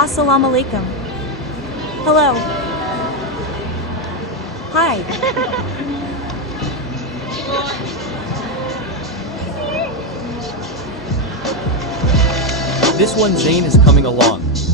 Assalamu alaikum. Hello. Hi. This one Zane is coming along.